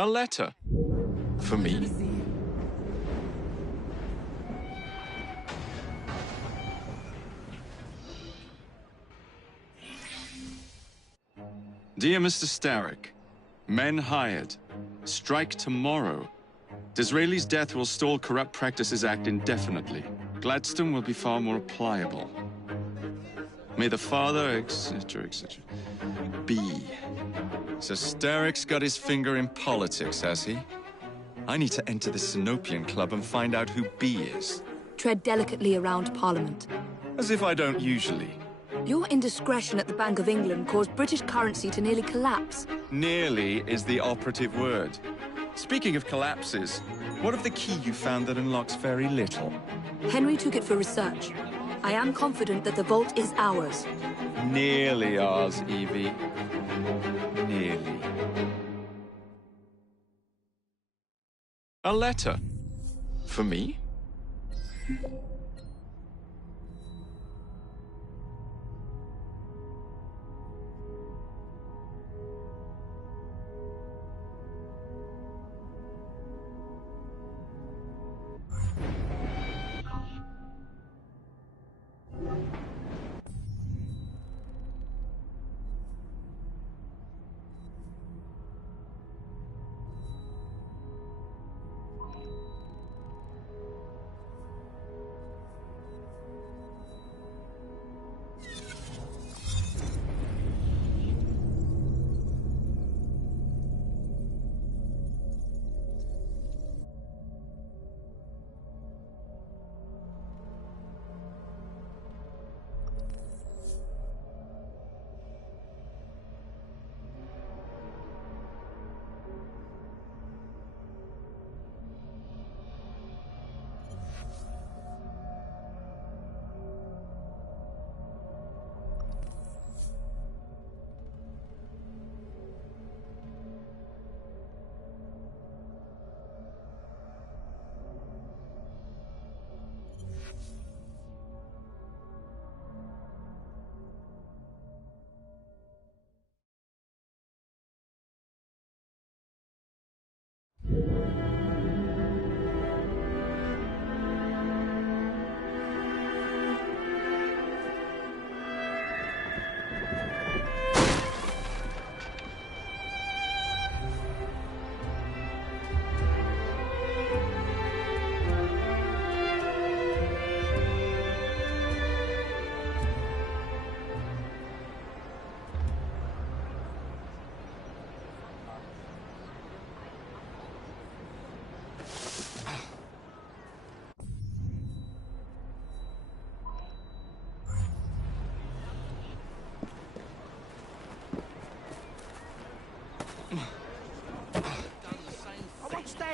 A letter? For me? Dear Mr. Starrick, men hired. Strike tomorrow. Disraeli's death will stall Corrupt Practices Act indefinitely. Gladstone will be far more pliable. May the father, etc., etc. be. So Starrick's got his finger in politics, has he? I need to enter the Sinopian Club and find out who B is. Tread delicately around Parliament. As if I don't usually. Your indiscretion at the Bank of England caused British currency to nearly collapse. Nearly is the operative word. Speaking of collapses, what of the key you found that unlocks very little? Henry took it for research. I am confident that the vault is ours. Nearly ours, Evie. Nearly. A letter? For me?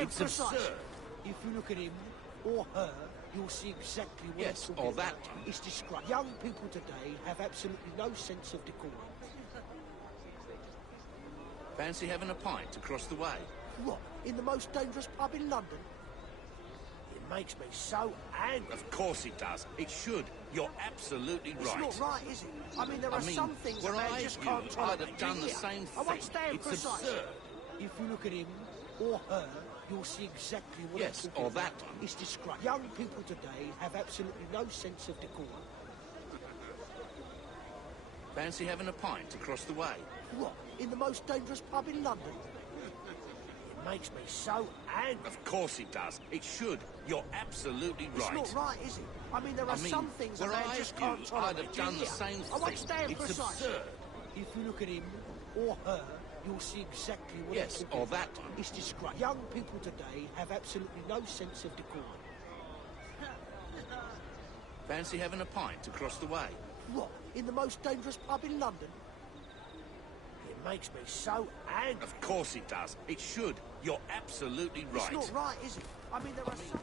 It's absurd. If you look at him or her, you'll see exactly what yes, or that one. It's disgrace. Young people today have absolutely no sense of decorum. Fancy having a pint across the way? What? In the most dangerous pub in London? It makes me so angry. Of course it does. It should. You're absolutely right. It's not right, is it? I mean, there are some things where a man I just knew, can't tolerate. I'd have done the same I won't thing. stand It's precise. absurd. If you look at him or her, you'll see exactly what yes, I'm talking or about. that one. It's disgrace. Young people today have absolutely no sense of decorum. Fancy having a pint across the way? What? In the most dangerous pub in London? It makes me so angry. Of course it does. It should. You're absolutely right. It's not right, is it? I mean, there are some things a where man I just knew, can't tolerate. I'd have done the same I won't thing. stand It's precise. absurd. If you look at him or her, you'll see exactly what yes, I'm talking or about. that one. It's disgrace. Young people today have absolutely no sense of decorum. Fancy having a pint across the way? What? In the most dangerous pub in London? It makes me so angry. Of course it does. It should. You're absolutely right. It's not right, is it? I mean, there are some...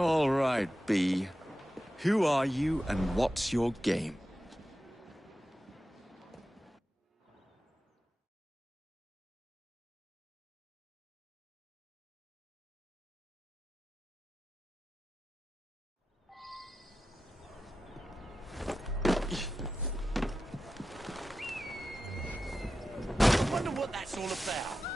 All right, B. Who are you and what's your game? I wonder what that's all about.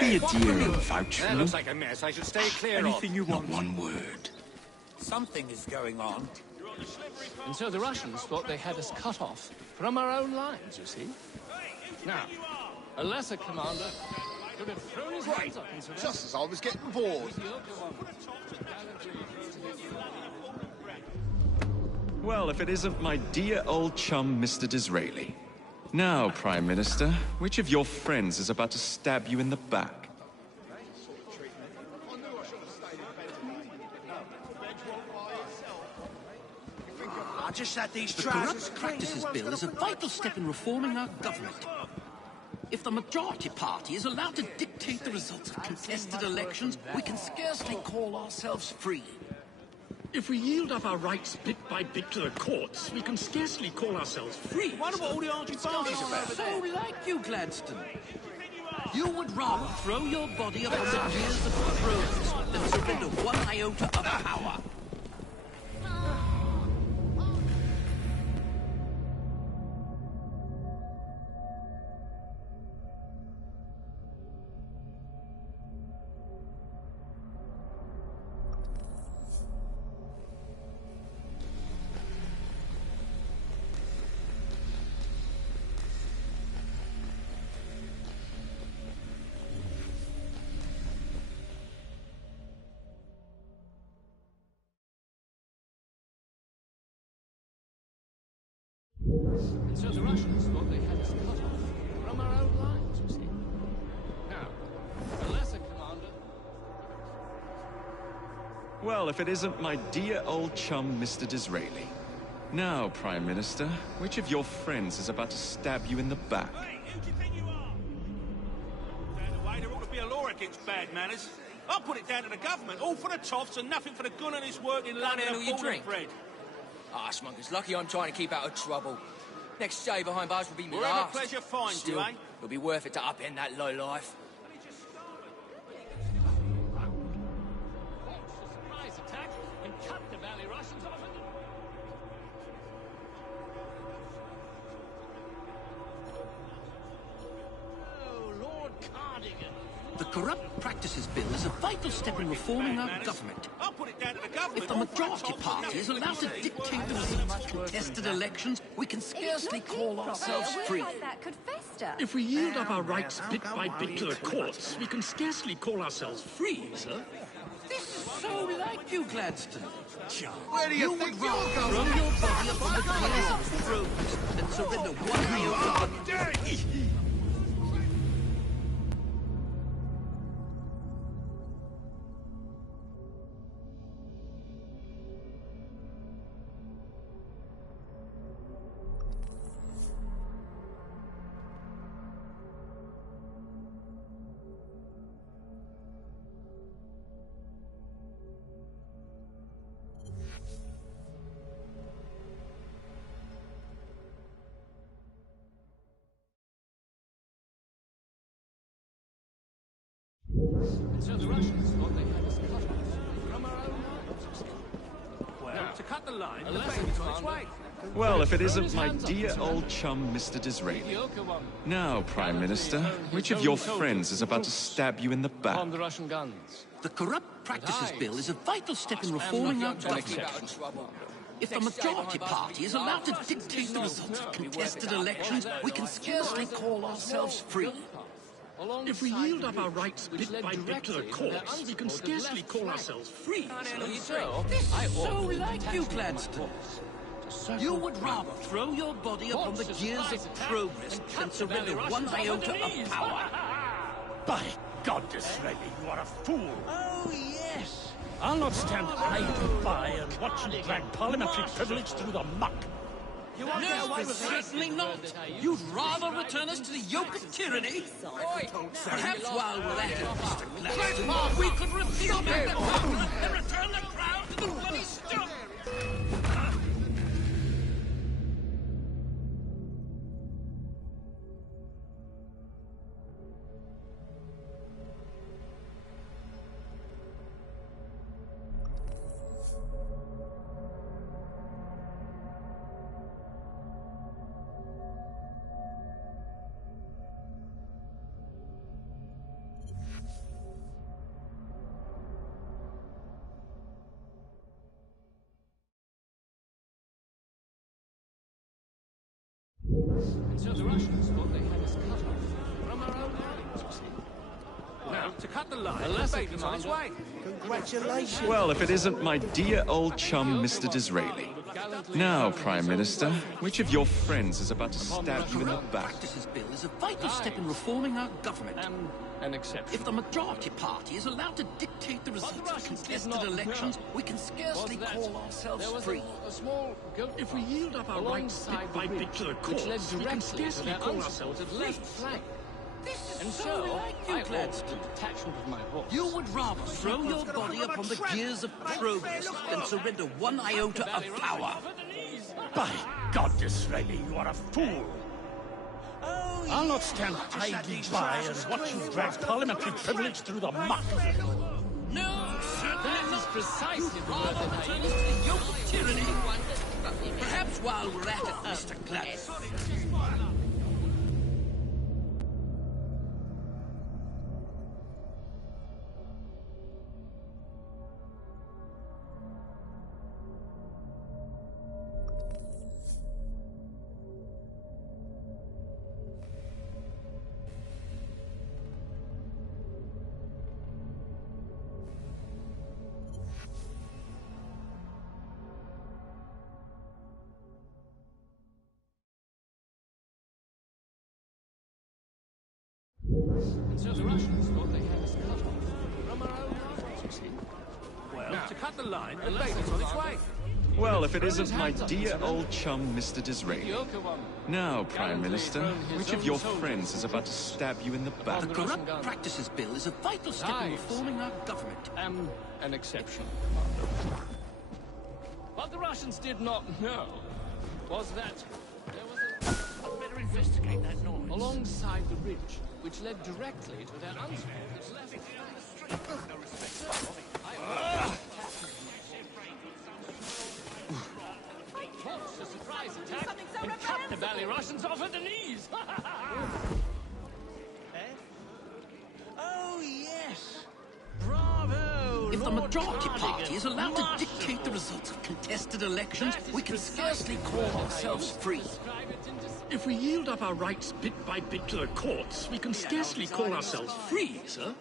Be a dear and vouch for That me. looks like a mess I should stay clear of. Anything you want. Not one word. Something is going on. And so the Russians thought they had us cut off from our own lines, you see. Now, a lesser commander could have thrown his hands up and surrendered. Just as I was getting bored. Well, if it isn't my dear old chum, Mr. Disraeli. Now, Prime Minister, which of your friends is about to stab you in the back? I just had these The trousers Corrupt Practices Bill is a vital step in reforming our government. If the majority party is allowed to dictate the results of contested elections, we can scarcely call ourselves free. If we yield up our rights bit by bit to the courts, we can scarcely call ourselves free. Wonder what all the argy-bargy's about. So like you, Gladstone. You would rather throw your body upon the gears of thrones than surrender one iota of power. And so the Russians thought they had us cut off from our own lines, you see. Now, a lesser commander... Well, if it isn't my dear old chum, Mr. Disraeli. Now, Prime Minister, which of your friends is about to stab you in the back? Hey, who do you think you are? Down the way, there ought to be a law against bad manners. I'll put it down to the government, all for the toffs and nothing for the gun and his work in London handle and your border drink? bread. Ah, Smunker's lucky I'm trying to keep out of trouble. Next day behind bars will be my Wherever last. pleasure finds you, Still, eh? it'll be worth it to upend that low life. Surprise attack and cut the Valley Russians off and... Oh, Lord Cardigan. The Corrupt Practices Bill is a vital step in reforming our government. I'll put it down to the government. If the all for majority toffs and party nothing is for the allowed to gun and his dictate work the in results of contested elections, we can scarcely call ourselves free. Like that could fester. If we yield up our rights bit by bit to the courts, we can scarcely call ourselves free, sir. This is so like you, Gladstone. Where do you You think would you're rather going? throw your body upon the gears of thrones than surrender one iota of... And so the Russians thought they had us cut off from our own lines, you see. Well, to cut the line, the Unless baby's it's on its on way. Well, if it isn't my dear old chum, Mr. Disraeli. Now, Prime Minister, which of your friends is about to stab you in the back? On the Russian guns. The Corrupt Practices Bill is a vital step in reforming our government. If the majority party is allowed to dictate the results of contested elections, we can scarcely call ourselves free. If we yield up our rights bit by bit to the courts, we can scarcely call ourselves free. This is so like you, Gladstone. You would rather throw your body upon the gears of progress than surrender one iota of power. By God, Disraeli, you are a fool. Oh, yes. I'll not stand idly by and watch you drag parliamentary privilege through the muck. You won't get away with it. Certainly not. You'd rather return us to the yoke of tyranny? Perhaps while we're at it, Mr. Gladstone, we could repeal Magna Carta and return the crown to the bloody Stuart. And so the Russians thought they had us cut off from our own lines, you see. Now, to cut the line, Unless the it baby's on its comes way. Congratulations. Well, if it isn't my dear old chum, Mr. Disraeli. Now, Prime Minister, which of your friends is about to stab you in the back? Practices Bill is a vital step in reforming our government. An exception. If the majority party is allowed to dictate the results of contested elections, we can scarcely call ourselves free. A small If we yield up our rights bit by bit to the which led courts, we can directly to scarcely their call ourselves unsupported free. left flank. This And is so, so like I you, Gladstone. ordered a detachment of my horse. You would rather throw your body upon the gears of progress than surrender one iota of power. By God, Disraeli, you are a fool. I'll not stand idly by and watch you drag parliamentary privilege through the muck. No, certainly That is not. precisely You'd the rather word that I return us to the yoke of tyranny. Perhaps while we're at it, Mr. Gladstone. And so the Russians thought they had us cut off from our own lines, you see. Well, to cut the line, the baby's on its way. Well, if it isn't my dear old chum, Mr. Disraeli. Now, Prime Minister, which of your friends is about to stab you in the back? The Corrupt Practices Bill is a vital step in reforming our government. An exception. What the Russians did not know was that there was I'd better investigate that noise. alongside the ridge, which led directly to their unsupported left flank. No respect. Launched a surprise attack and cut the Valley Russians off at the knees. Oh, yes. Bravo! If the majority party is allowed to dictate the results of contested elections, we can scarcely call ourselves free. If we yield up our rights bit by bit to the courts, we can scarcely call ourselves free, sir.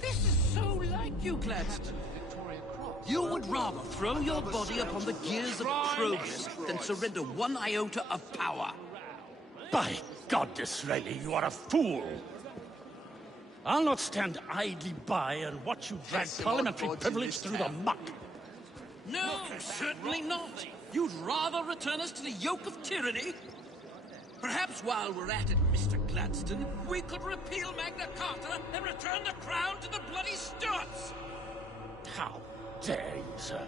This is so like you, Gladstone. You would rather throw your body upon the gears of progress than surrender one iota of power. By God, Disraeli, you are a fool. I'll not stand idly by and watch you drag parliamentary privilege through the muck. No, certainly not. You'd rather return us to the yoke of tyranny? Perhaps while we're at it, Mr. Gladstone, we could repeal Magna Carta and return the crown to the bloody Stuarts. How dare you, sir?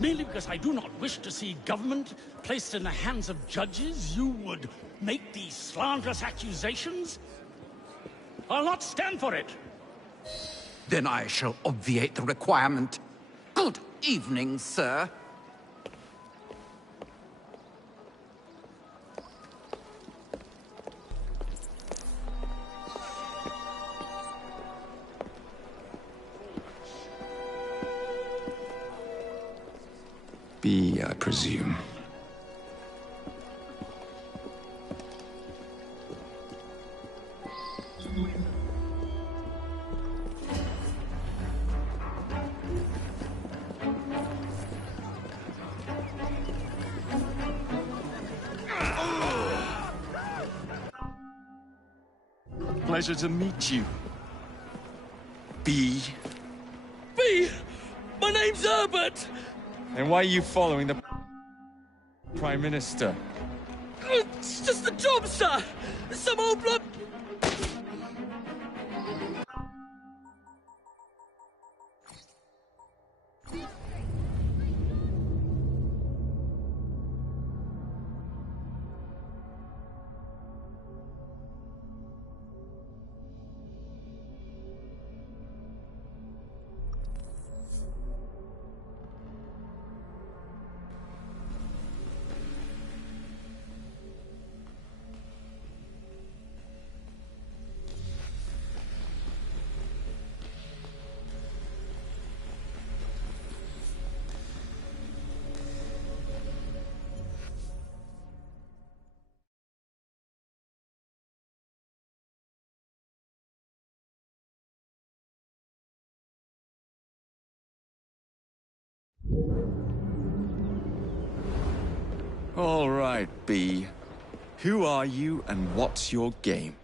Merely because I do not wish to see government placed in the hands of judges, you would make these slanderous accusations? I'll not stand for it. Then I shall obviate the requirement. Good evening, sir. B, I presume. Pleasure to meet you. B. B! My name's Herbert! And why are you following the Prime Minister? It's just the job, sir! Some old blood... All right, B. Who are you and what's your game?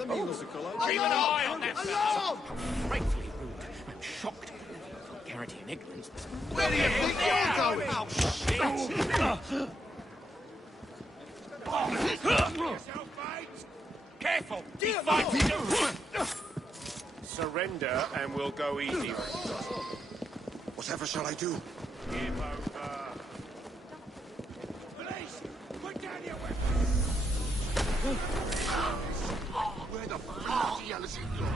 Keep an eye on that fellow! Frightfully rude. I'm shocked. Vulgarity and ignorance. Where do you think you're going? Oh, shit! Careful! Define! Surrender and we'll go easy. Whatever shall I do? Give over. Police! Put down your weapons! Where the bloody hell is he going?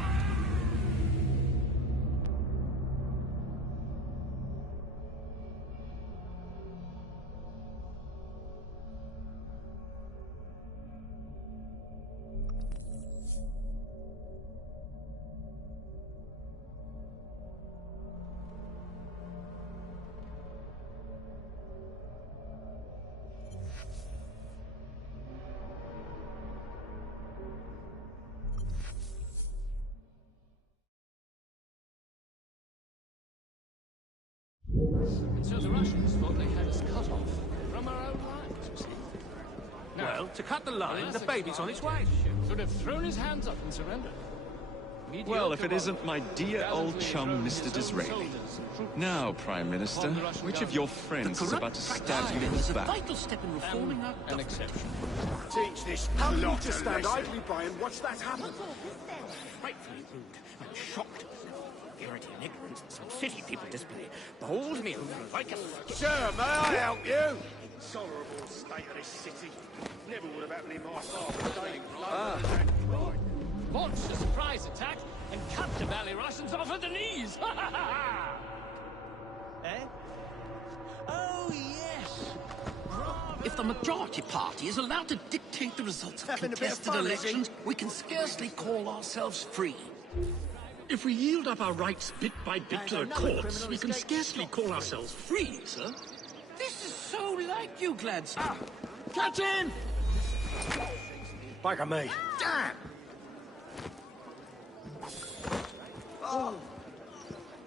And so the Russians thought they had us cut off from our own lines, you see. Now, Well, to cut the line, the baby's on its way. should have thrown his hands up and surrendered. Well, if it isn't my dear old chum, Mr. Disraeli. Now, Prime Minister, which of your friends is about to stab you in the is a back? vital step in reforming our An government. exception. Teach this How can you lot just a stand lesson. idly by and watch that happen? Frightfully rude. I'm shocked. Vulgarity and ignorance that some city people display bowls me over like a... Sir, may I help you? Intolerable state of this city. Never would have happened in my father's day. Launched a surprise attack and cut the Valley Russians off at the knees! Eh? Oh, yes. if the majority party is allowed to dictate the results of Having a bit of contested fun, elections, we can scarcely call ourselves free. If we yield up our rights bit by bit to the courts, we can scarcely call ourselves free, sir. This is so like you, Gladstone. Catch him! Back of me. Damn! Oh.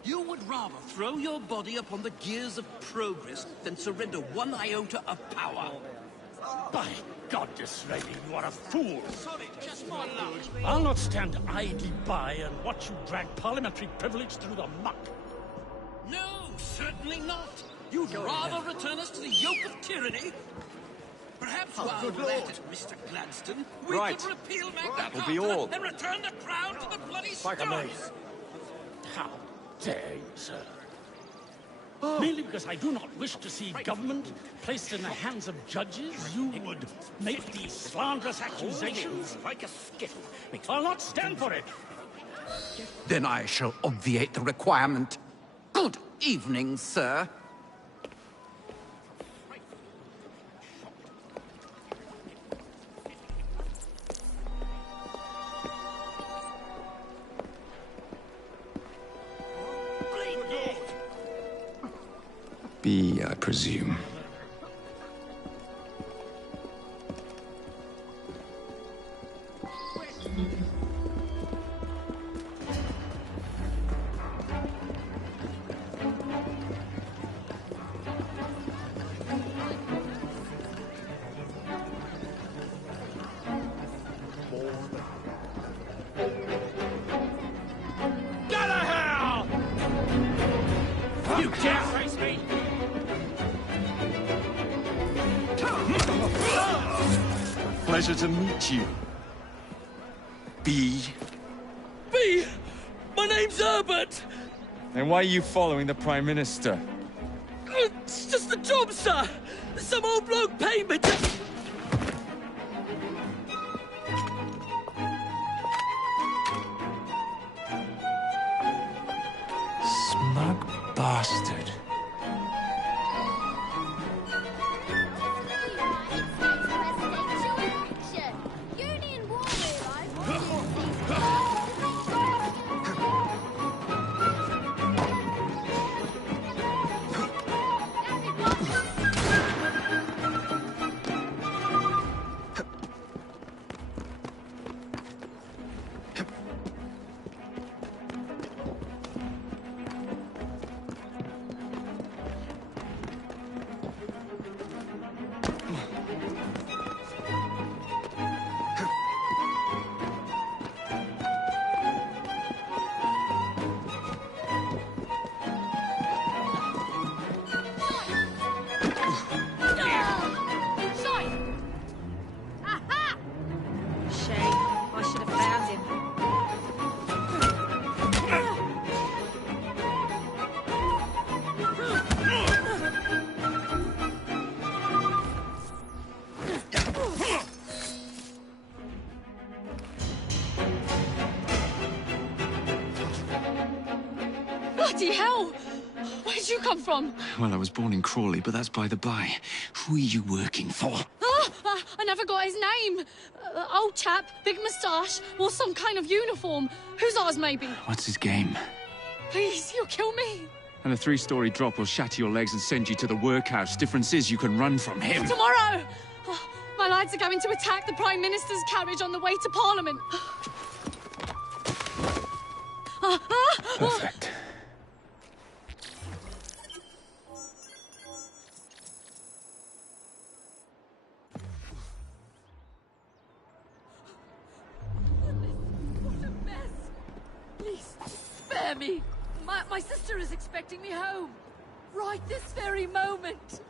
You would rather throw your body upon the gears of progress than surrender one iota of power. By God, Disraeli, you are a fool. Sorry, just my luck. I'll not stand idly by and watch you drag parliamentary privilege through the muck. No, certainly not. You'd rather return us to the yoke of tyranny? Perhaps while we're at it, Mr. Gladstone, we could repeal Magna Carta and return the crown to the bloody stones. How dare you, sir? Merely because I do not wish to see government placed in the hands of judges, you would make these slanderous accusations? Like a skittle. I'll not stand for it. Then I shall obviate the requirement. Good evening, sir. B, I presume. You dare face me? Pleasure to meet you. B. B! My name's Herbert! And why are you following the Prime Minister? It's just the job, sir! Some old bloke paid me to... Smug bastard. Bloody hell! Where'd you come from? Well, I was born in Crawley, but that's by the by. Who are you working for? I never got his name. Old chap, big moustache, wore some kind of uniform. Who's ours, maybe? What's his game? Please, you'll kill me. And a 3-story drop will shatter your legs and send you to the workhouse. Difference is you can run from him. Tomorrow! My lads are going to attack the Prime Minister's carriage on the way to Parliament. Perfect. What a mess! Please, spare me! My sister is expecting me home. Right this very moment.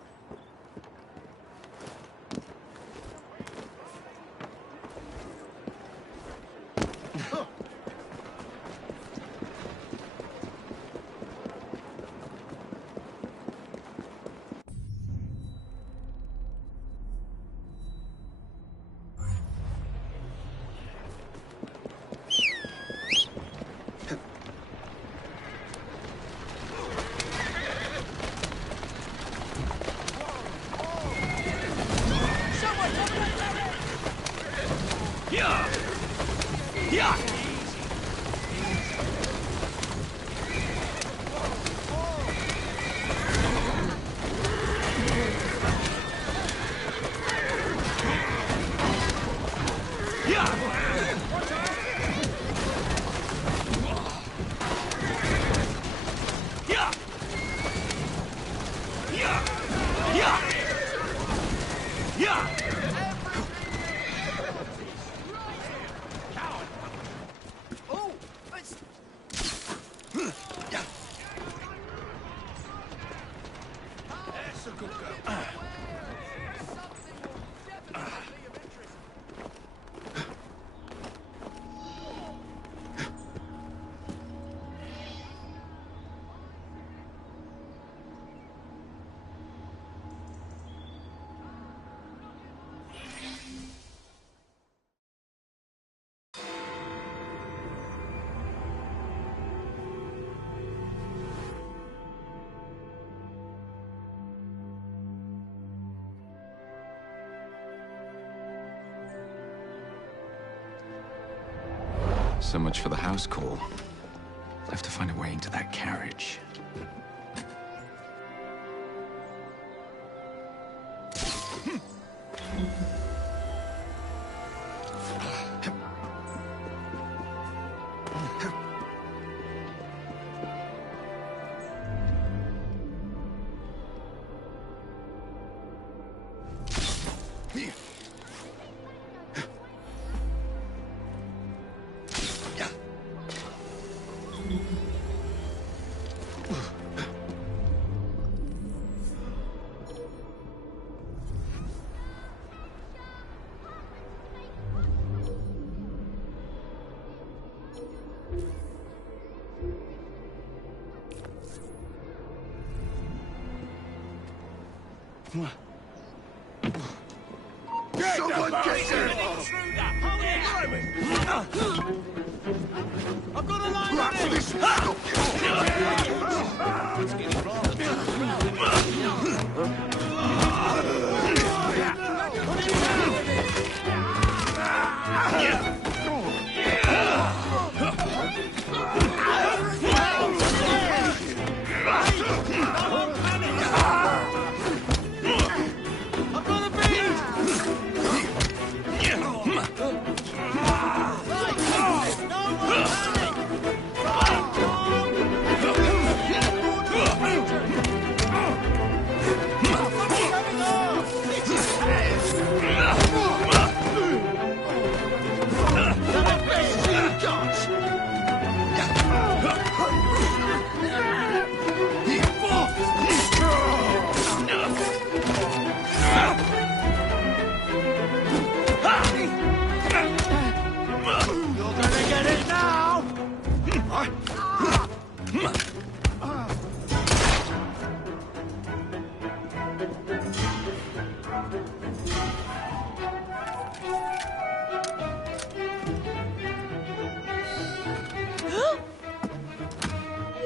So much for the house call. I'll have to find a way into that carriage. Someone get him! I've got a line Perhaps on this will stop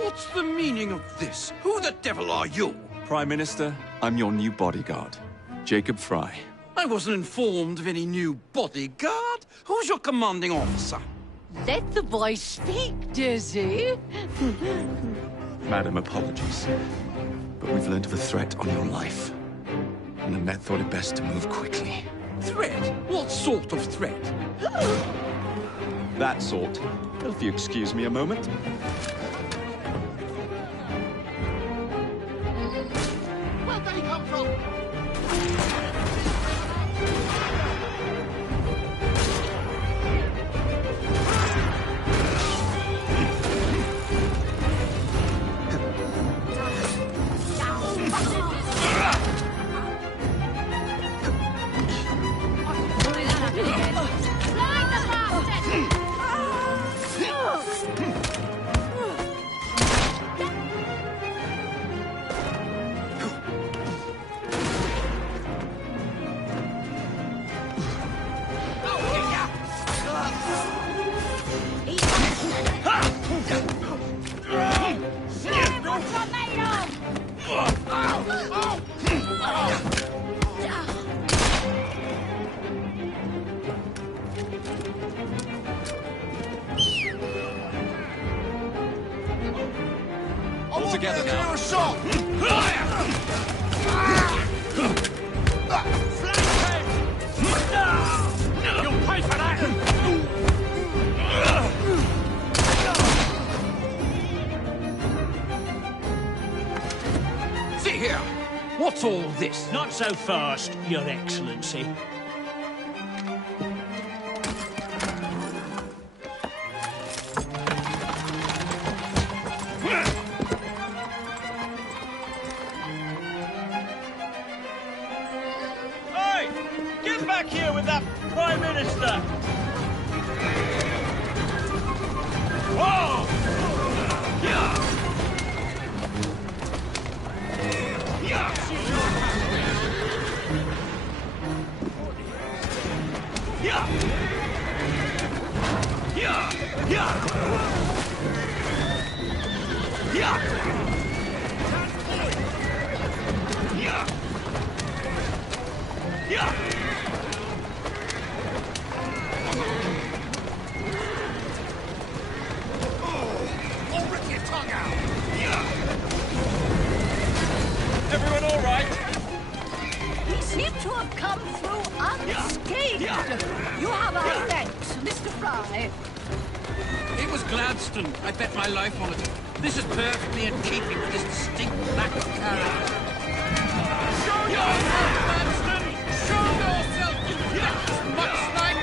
What's the meaning of this? Who the devil are you? Prime Minister, I'm your new bodyguard, Jacob Fry. I wasn't informed of any new bodyguard. Who's your commanding officer? Let the boy speak, Dizzy. Madam, apologies. But we've learned of a threat on your life. And the Met thought it best to move quickly. Threat? What sort of threat? That sort. If you excuse me a moment. Where'd they come from? together now. Clear a shot! You'll pay for that! See here! What's all this? Not so fast, Your Excellency. Hey! Get back here with that Prime Minister! Whoa! Yeah! Yeah! Yeah! Yeah! Yeah! Yeah! Yeah! Yeah! I'll rip your tongue out! Everyone all right? We seem to have come through unscathed. You have our thanks, Mr. Fry. It was Gladstone. I bet my life on it. This is perfectly in keeping with his distinct lack of character. Show yourself, Gladstone! Show yourself, you much-like!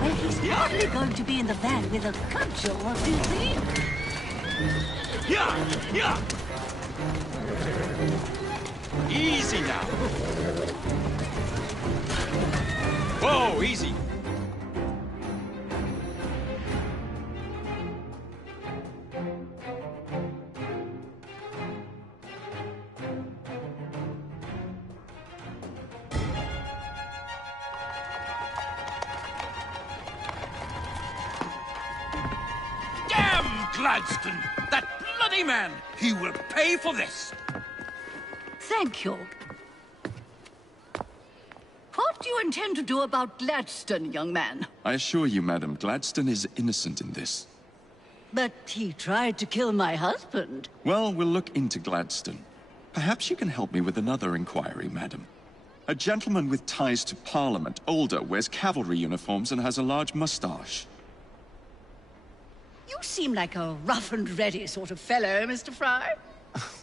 Well, he's hardly going to be in the van with a cudgel, is he? Yeah! Yeah! Easy now. Whoa, easy. Damn Gladstone! That bloody man! He will pay for this! Thank you. What do you intend to do about Gladstone, young man? I assure you, madam, Gladstone is innocent in this. But he tried to kill my husband. Well, we'll look into Gladstone. Perhaps you can help me with another inquiry, madam. A gentleman with ties to Parliament, older, wears cavalry uniforms and has a large mustache. You seem like a rough and ready sort of fellow, Mr. Fry.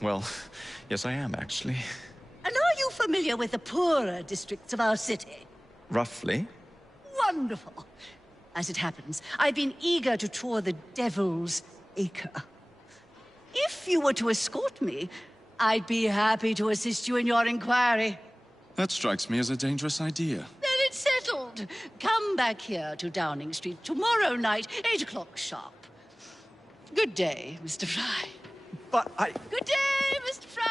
Well, yes I am, actually. And are you familiar with the poorer districts of our city? Roughly. Wonderful. As it happens, I've been eager to tour the Devil's Acre. If you were to escort me, I'd be happy to assist you in your inquiry. That strikes me as a dangerous idea. Then it's settled. Come back here to Downing Street tomorrow night, 8 o'clock sharp. Good day, Mr. Fry. But I... Good day, Mr. Fry.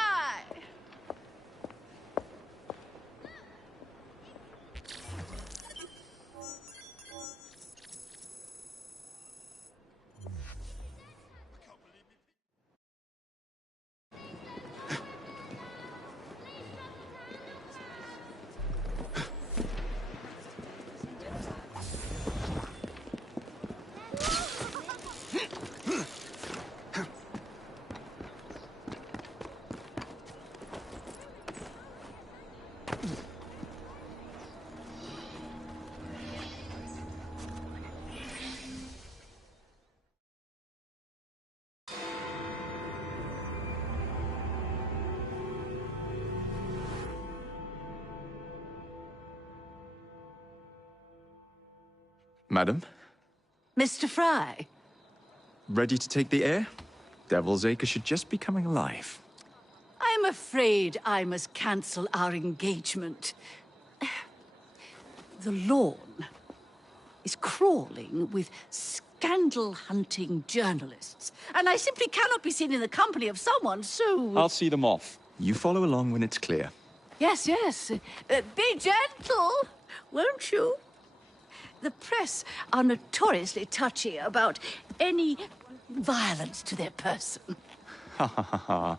Madam? Mr. Fry. Ready to take the air? Devil's Acre should just be coming alive. I'm afraid I must cancel our engagement. The lawn is crawling with scandal-hunting journalists, and I simply cannot be seen in the company of someone so... I'll see them off. You follow along when it's clear. Yes, yes. Be gentle, won't you? The press are notoriously touchy about any violence to their person. Ha ha ha ha.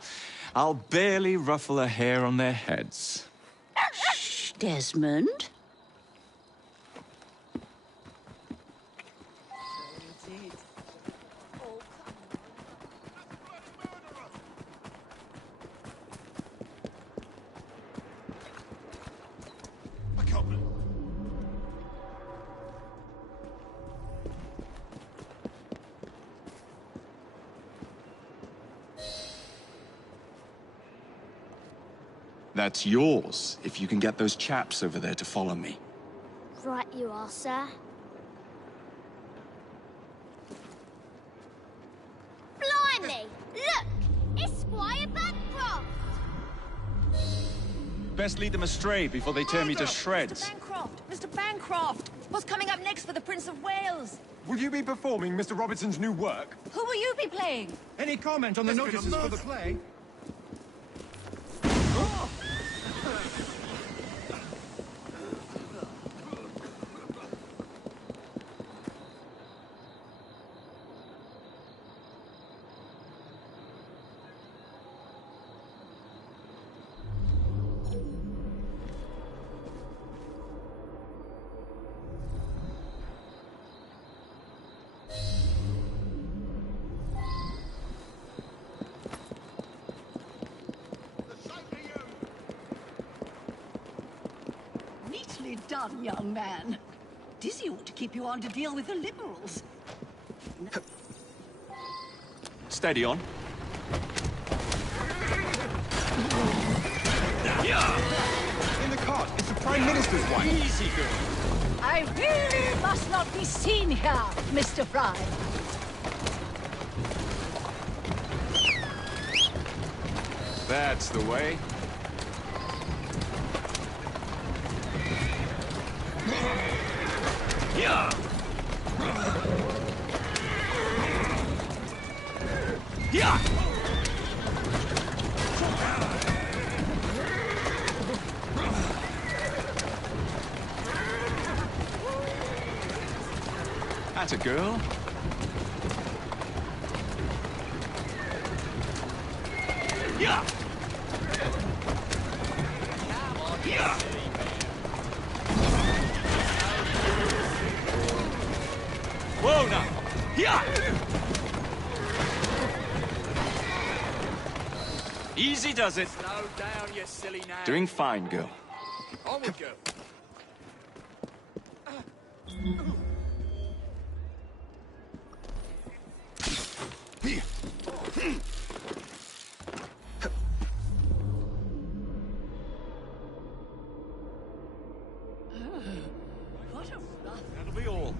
I'll barely ruffle a hair on their heads. Shh, Desmond. That's yours, if you can get those chaps over there to follow me. Right you are, sir. Blimey! Look! It's Squire Bancroft! Best lead them astray before they tear me to shreds. Mr. Bancroft! Mr. Bancroft! What's coming up next for the Prince of Wales? Will you be performing Mr. Robertson's new work? Who will you be playing? Any comment on the notices for the play? Neatly done, young man. Dizzy ought to keep you on to deal with the Liberals. Steady on. In the cart, it's the Prime Minister's wife. Easy, girl. I really must not be seen here, Mr. Fry. That's the way. Yeah! Yeah! That's a girl. Yeah! Yeah! Whoa, now! Yeah! Easy does it. Slow down, you silly nag. Doing fine, girl. Onward, girl. What a rough... That'll be all.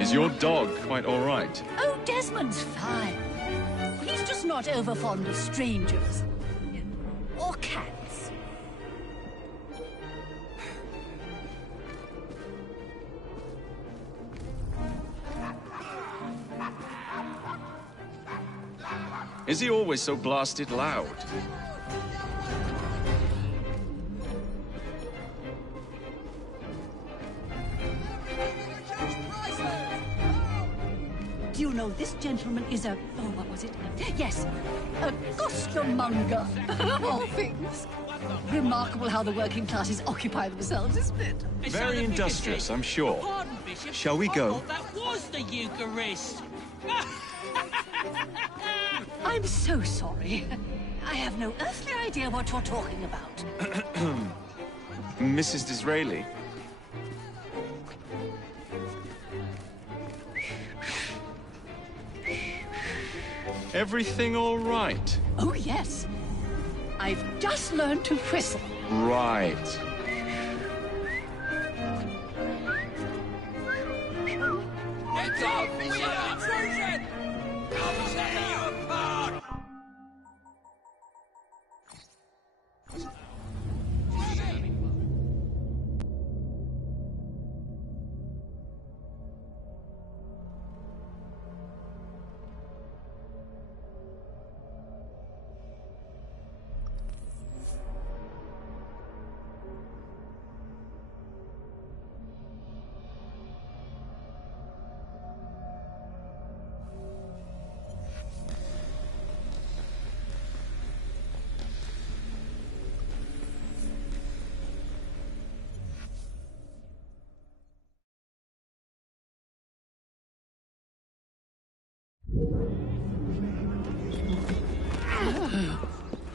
Is your dog quite all right? Oh, Desmond's fine. He's just not over fond of strangers. Or cats. Is he always so blasted loud? Do you know this gentleman is a... Oh, what was it? Yes, a costermonger, of all things. Remarkable how the working classes occupy themselves, isn't it? Very industrious, I'm sure. Pardon, Bishop. Shall we I go? thought that was the Eucharist. I'm so sorry. I have no earthly idea what you're talking about. Mrs. Disraeli? Everything all right? Oh, yes. I've just learned to whistle. Right. It's off, Bishop! Intrusion! I'll tear you apart!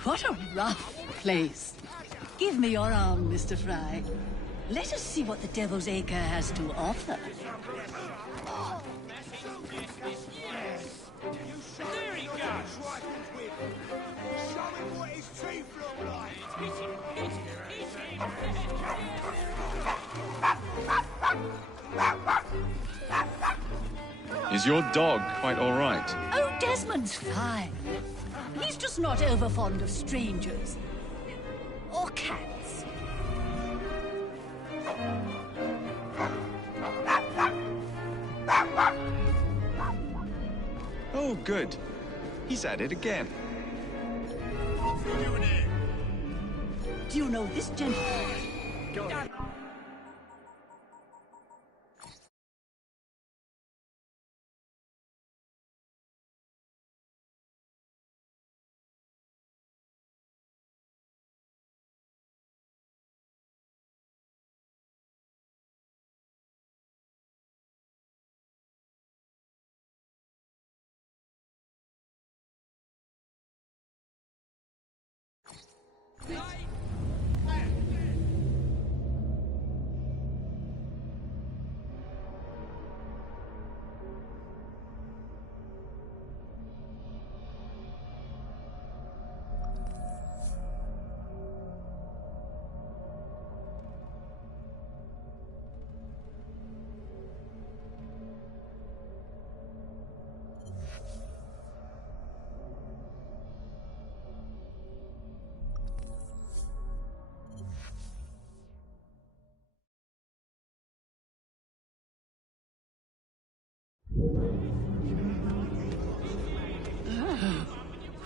What a rough place. Give me your arm, Mr. Fry. Let us see what the Devil's Acre has to offer. There he goes! Show him what his teeth look like! Is your dog quite all right? Oh, Desmond's fine. He's just not over fond of strangers. Or cats. Oh, good. He's at it again. Do you know this gentleman?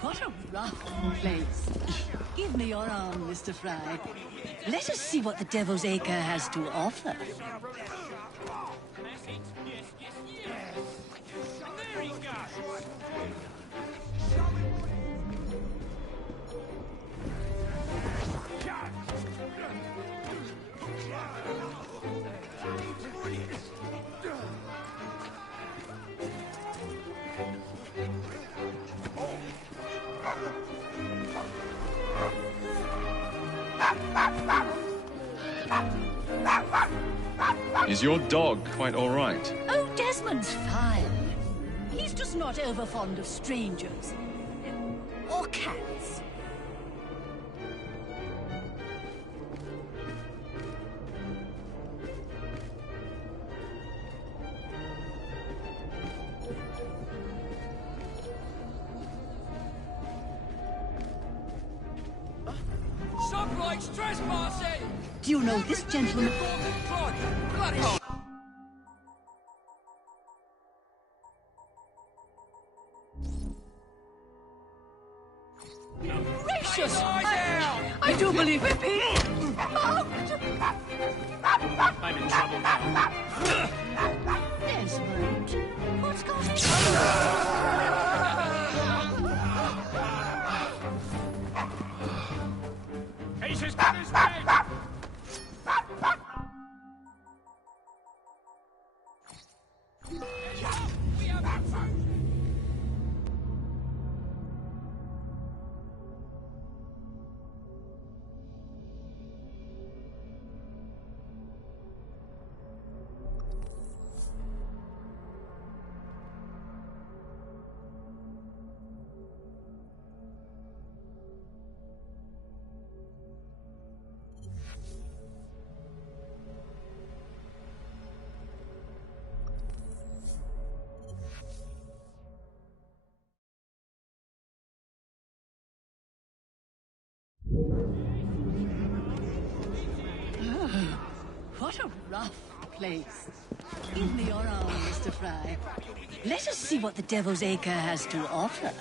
What a rough place. Give me your arm, Mr. Fry. Let us see what the Devil's Acre has to offer. Is your dog quite all right? Oh, Desmond's fine. He's just not over fond of strangers. Or cats. Subway's trespassing! Do you know this gentleman? Bloody hell! Gracious! I do believe we're being... I'm in trouble now. Desmond, what's going on? He's as good as dead! What a rough place. Give me your arm, Mr. Fry. Let us see what the Devil's Acre has to offer.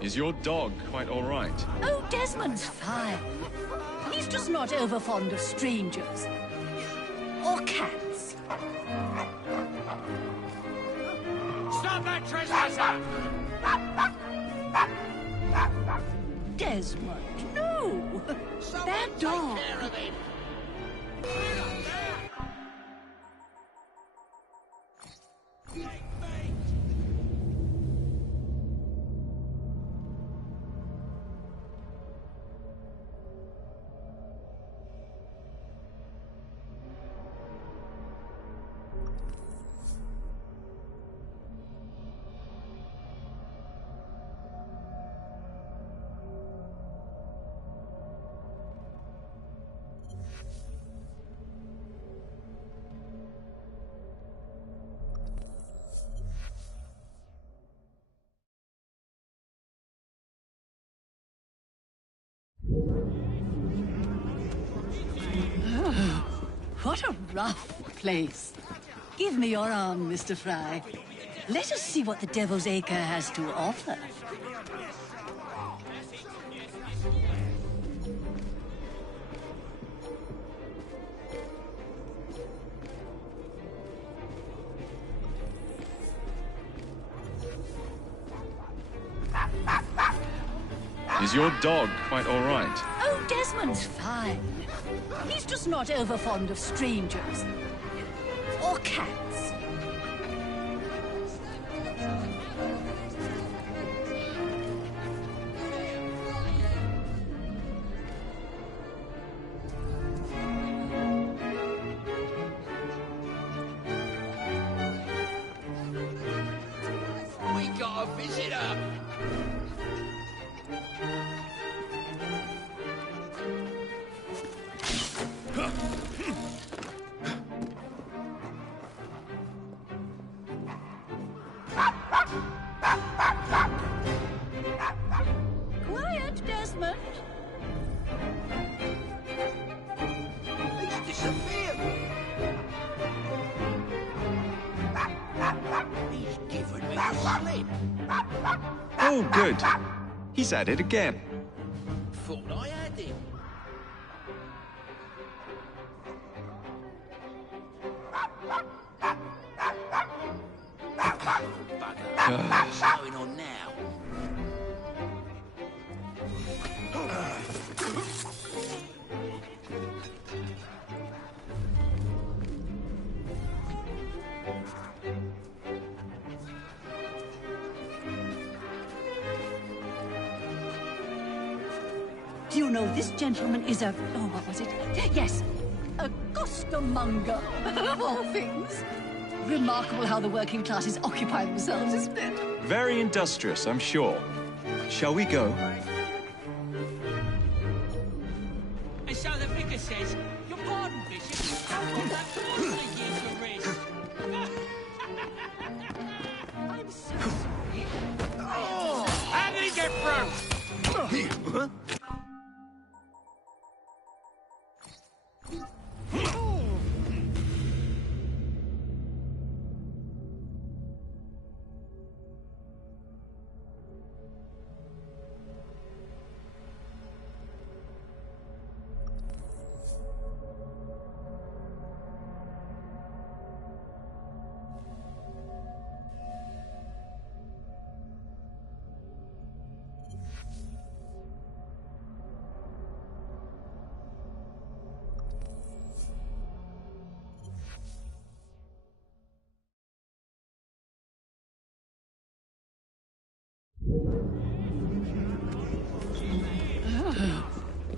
Is your dog quite all right? Oh, Desmond's fine. He's just not over fond of strangers. Or cats. Stop that trespasser! Desmond, no! Bad dog. Take care of him. What a rough place. Give me your arm, Mr. Fry. Let us see what the Devil's Acre has to offer. Is your dog quite all right? Oh, Desmond's fine. He's just not over fond of strangers. Or cats. We got a visitor! Quiet, Desmond. He's disappeared! He's given me a slip! Oh, good. He's at it again. Thought I had him. What's going on now? Do you know this gentleman is a... Oh, what was it? Yes, a costermonger, of all things. Remarkable how the working classes occupy themselves, isn't it? Very industrious, I'm sure. Shall we go? And so the vicar says, your pardon, Bishop, how come that was a year's arrest? I'm so sorry. Oh, how did he get through?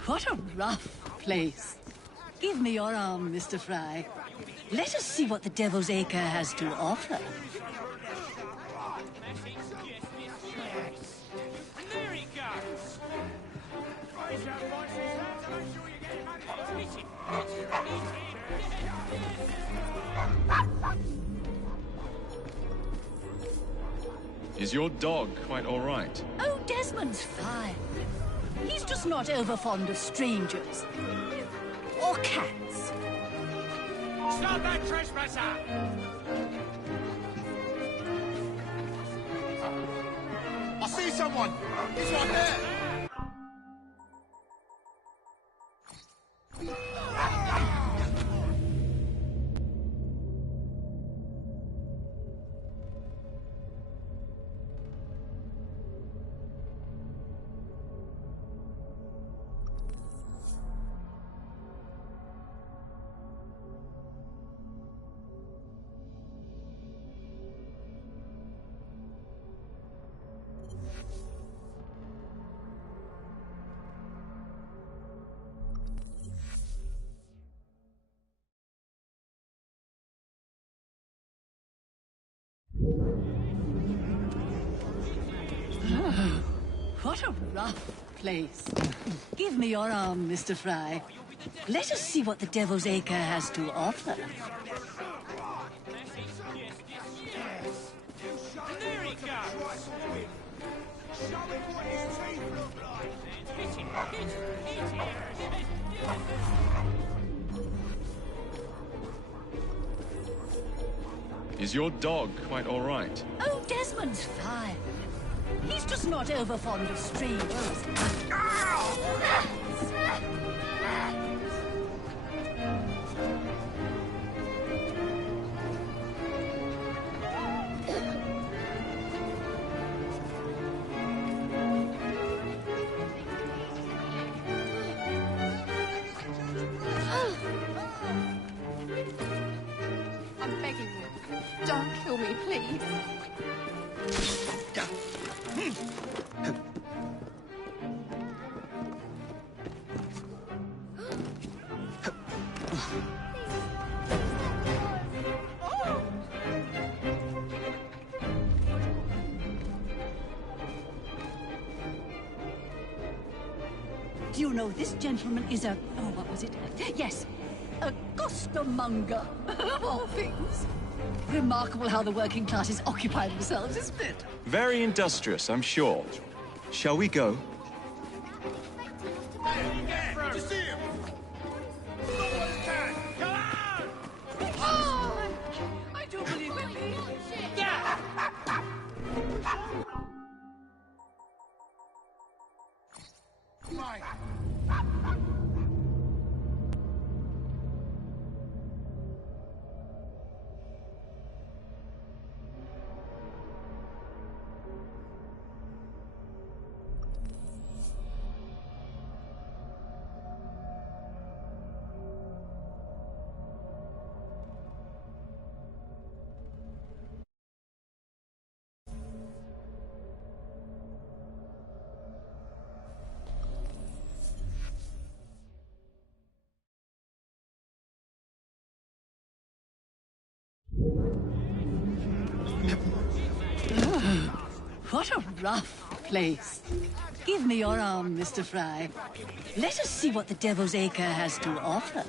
What a rough place. Give me your arm, Mr. Fry. Let us see what the Devil's Acre has to offer. There he goes! Raise your voices to make sure you get money. Is your dog quite all right? Oh, Desmond's fine. He's just not over fond of strangers. Or cats. Stop that trespasser! I see someone! He's right there! Oh, what a rough place. Give me your arm, Mr. Fry. Let us see what the Devil's Acre has to offer. There he goes! Show him what his teeth look like! Is your dog quite all right? Oh, Desmond's fine. He's just not over fond of strangers. I'm begging you. Don't kill me, please. Do you know this gentleman is a... Oh, what was it? Yes, a costermonger, of all things. Remarkable how the working classes occupy themselves, isn't it? Very industrious, I'm sure. Shall we go? Did you see him? Oh, I do believe in me. Yeah. What a rough place. Give me your arm, Mr. Fry. Let us see what the Devil's Acre has to offer.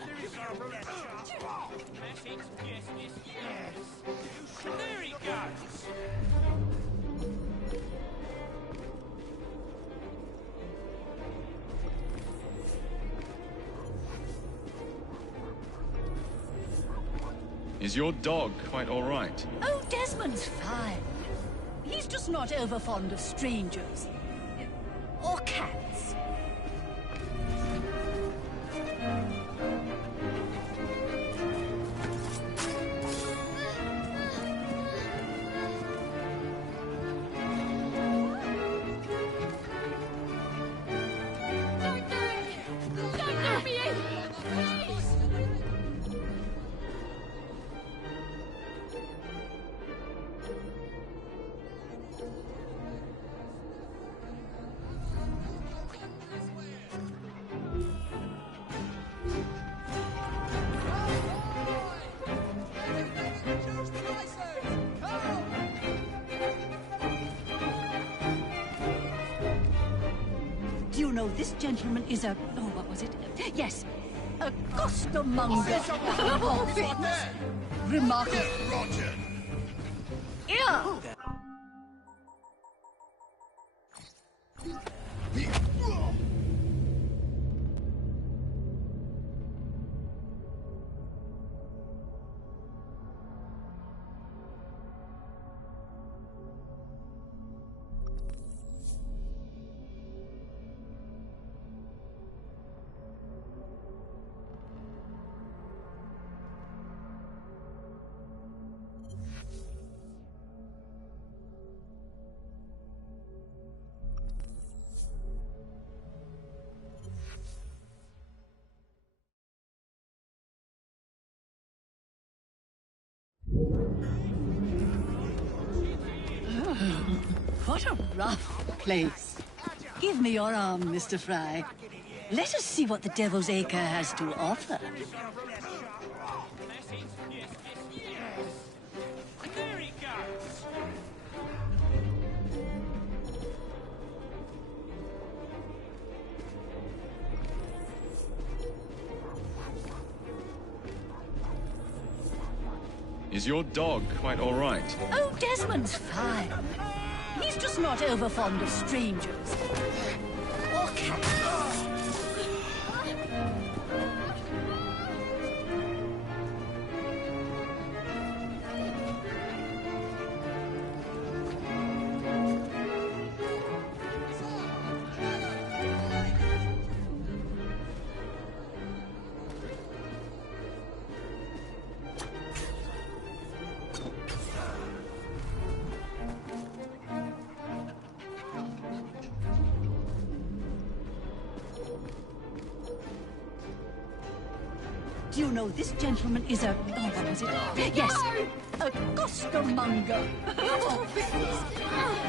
There he goes! Is your dog quite all right? Oh, Desmond's fine. He's just not over fond of strangers. Or cats. Do you know this gentleman is a... Oh, what was it? Yes, a costermonger. Of all things. Remarkable. Yeah. What a rough place. Give me your arm, Mr. Fry. Let us see what the Devil's Acre has to offer. There he goes! Is your dog quite all right? Oh, Desmond's fine. He's just not over fond of strangers. Or cats. Do you know this gentleman is a... Oh, what was it? Yes, a costermonger.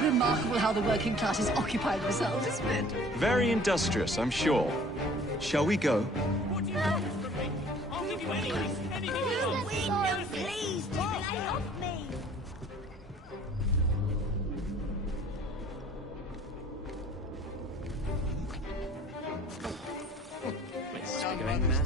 Remarkable how the working classes occupy themselves, isn't it? Very industrious, I'm sure. Shall we go? I'll give you anything. Please, lay off me. Going mad.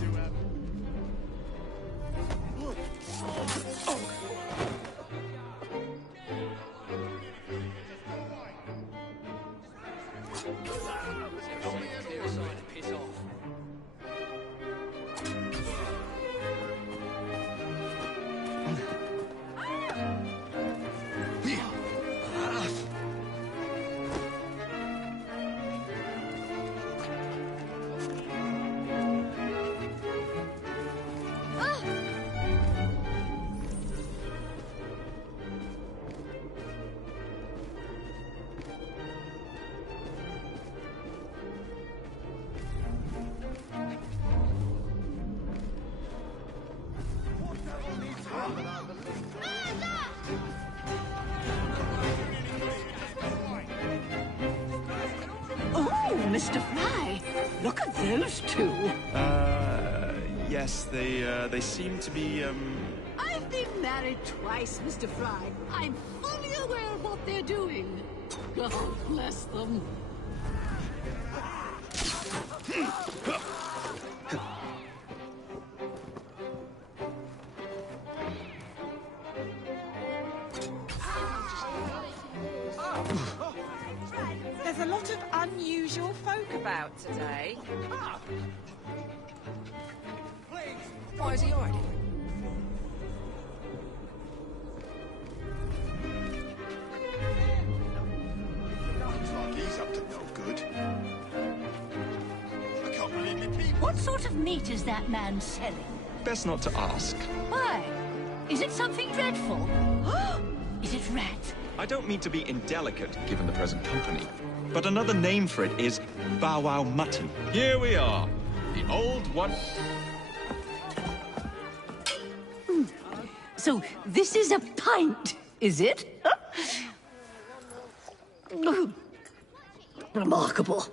Oh, Mr. Fry, look at those two. Yes, they seem to be, I've been married twice, Mr. Fry. I'm fully aware of what they're doing. God bless them. There's a lot of unusual folk about today. Why is he hiding? Looks like he's up to no good. I can't believe it, people. What sort of meat is that man selling? best not to ask. Why? Is it something dreadful? Is it rat? I don't mean to be indelicate, given the present company, but another name for it is bow wow mutton. Here we are, the old one. So this is a pint, is it? Remarkable.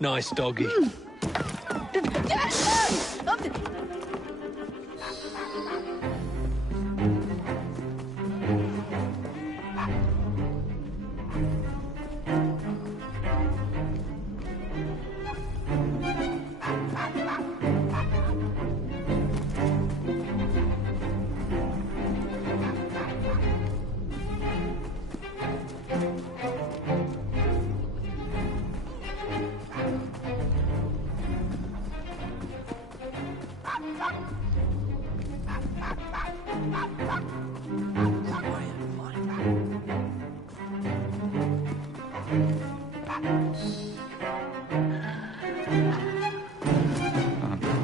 Nice doggy.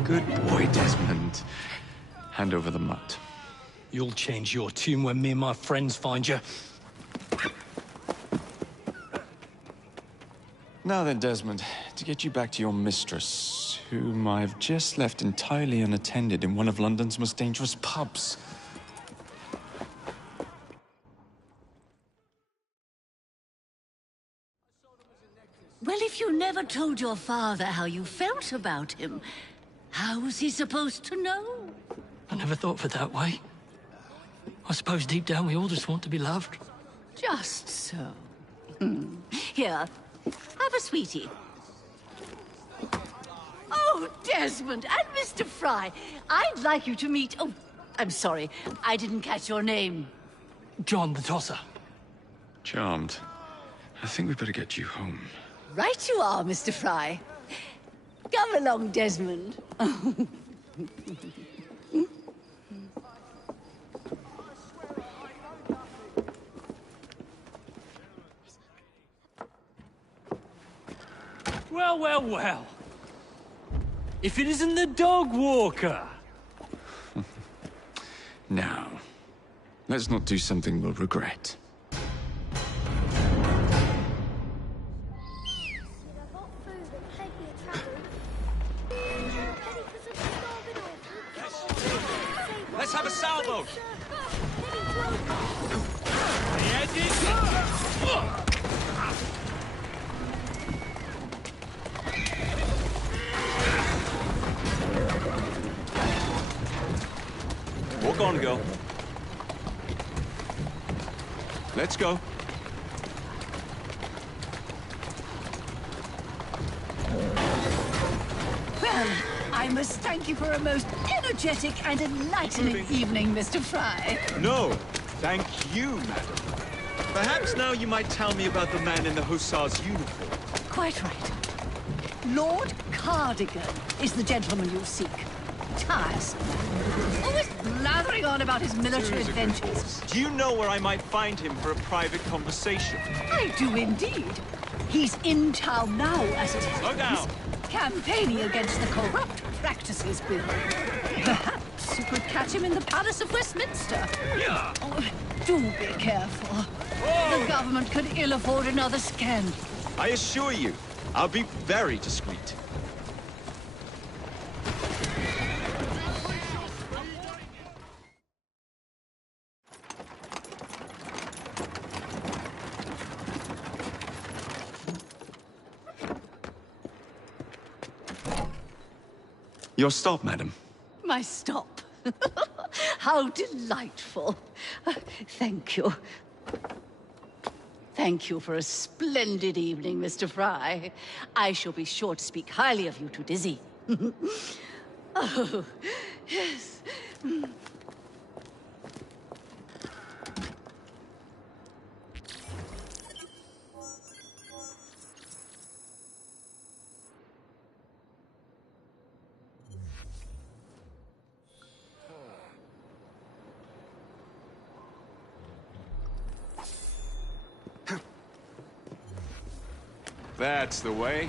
Good boy, Desmond. Hand over the mutt. You'll change your tune when me and my friends find you. Now then, Desmond, to get you back to your mistress, whom I've just left entirely unattended in one of London's most dangerous pubs. Well, if you never told your father how you felt about him, how was he supposed to know? I never thought of it that way. I suppose deep down we all just want to be loved. Just so. Here, Have a sweetie. Oh, Desmond and Mr. Fry, I'd like you to meet... Oh, I'm sorry, I didn't catch your name. John the Tosser. Charmed. I think we better get you home. Right you are, Mr. Fry. Come along, Desmond. Well, well, well. If it isn't the dog walker. Now, let's not do something we'll regret. Let's have a salvo! Walk on, girl. Let's go. Well, I must thank you for a most energetic and enlightening evening, Mr. Fry. No, thank you, madam. Perhaps now you might tell me about the man in the hussar's uniform. Quite right. Lord Cardigan is the gentleman you seek. Tiresome. Always blathering on about his military adventures. Do you know where I might find him for a private conversation? I do indeed. He's in town now, as it is. Slow down. Campaigning against the Corrupt Practices Bill. Perhaps you could catch him in the Palace of Westminster. Yeah. Oh, do be careful. The government could ill afford another scandal. I assure you, I'll be very discreet. Your stop, madam. My stop. How delightful. Thank you. Thank you for a splendid evening, Mr. Fry. I shall be sure to speak highly of you to Dizzy. Oh, yes. That's the way.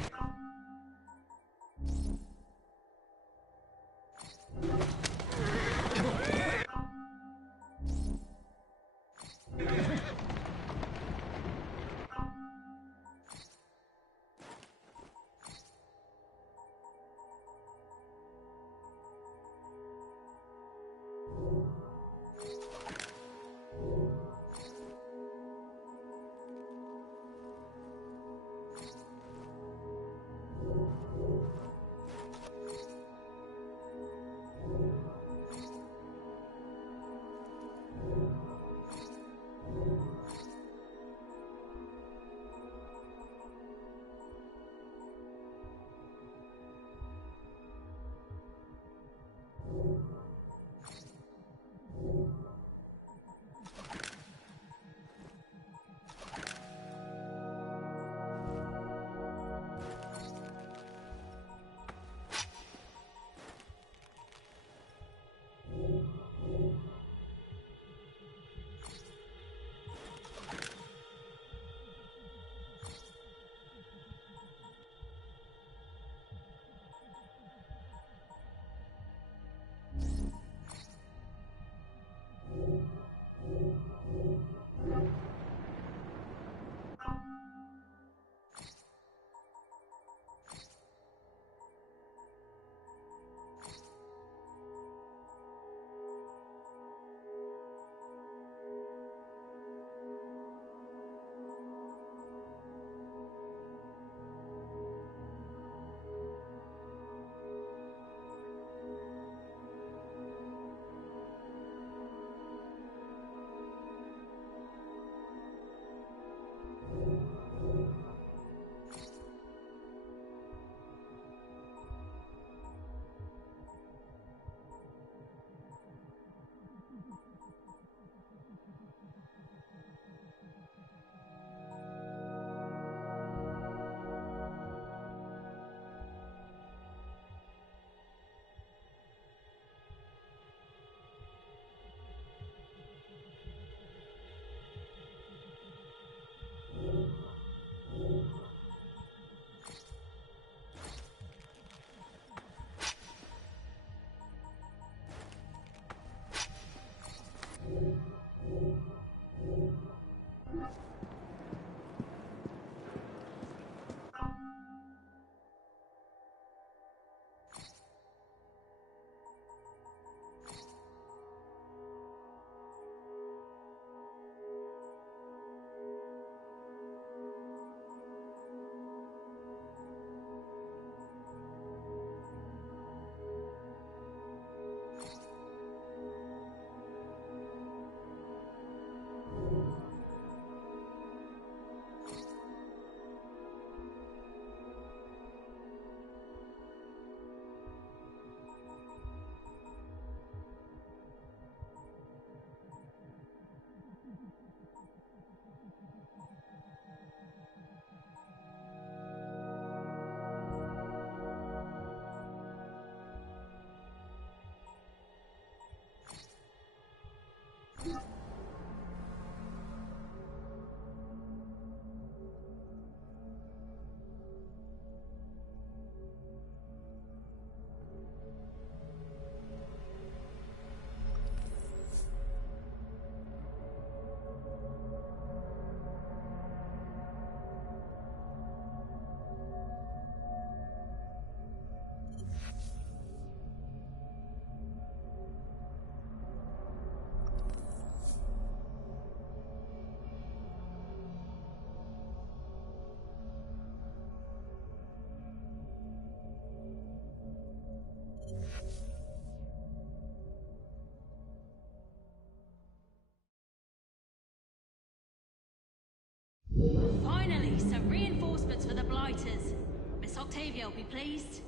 Reinforcements for the blighters. Miss Octavia will be pleased.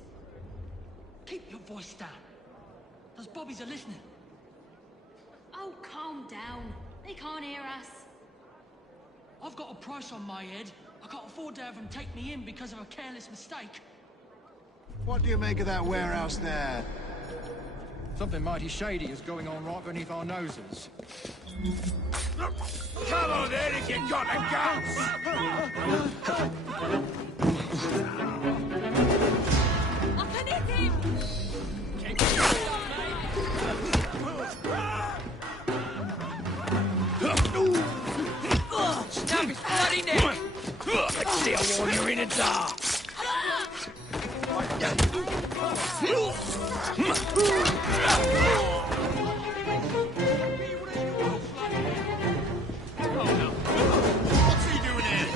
Keep your voice down. Those bobbies are listening. Oh, calm down. They can't hear us. I've got a price on my head. I can't afford to have them take me in because of a careless mistake. What do you make of that warehouse there? Something mighty shady is going on right beneath our noses. Come on then, if you got the guts! I can hit him! Snap his bloody neck! Let's see how warm you're in the dark! What's he doing here?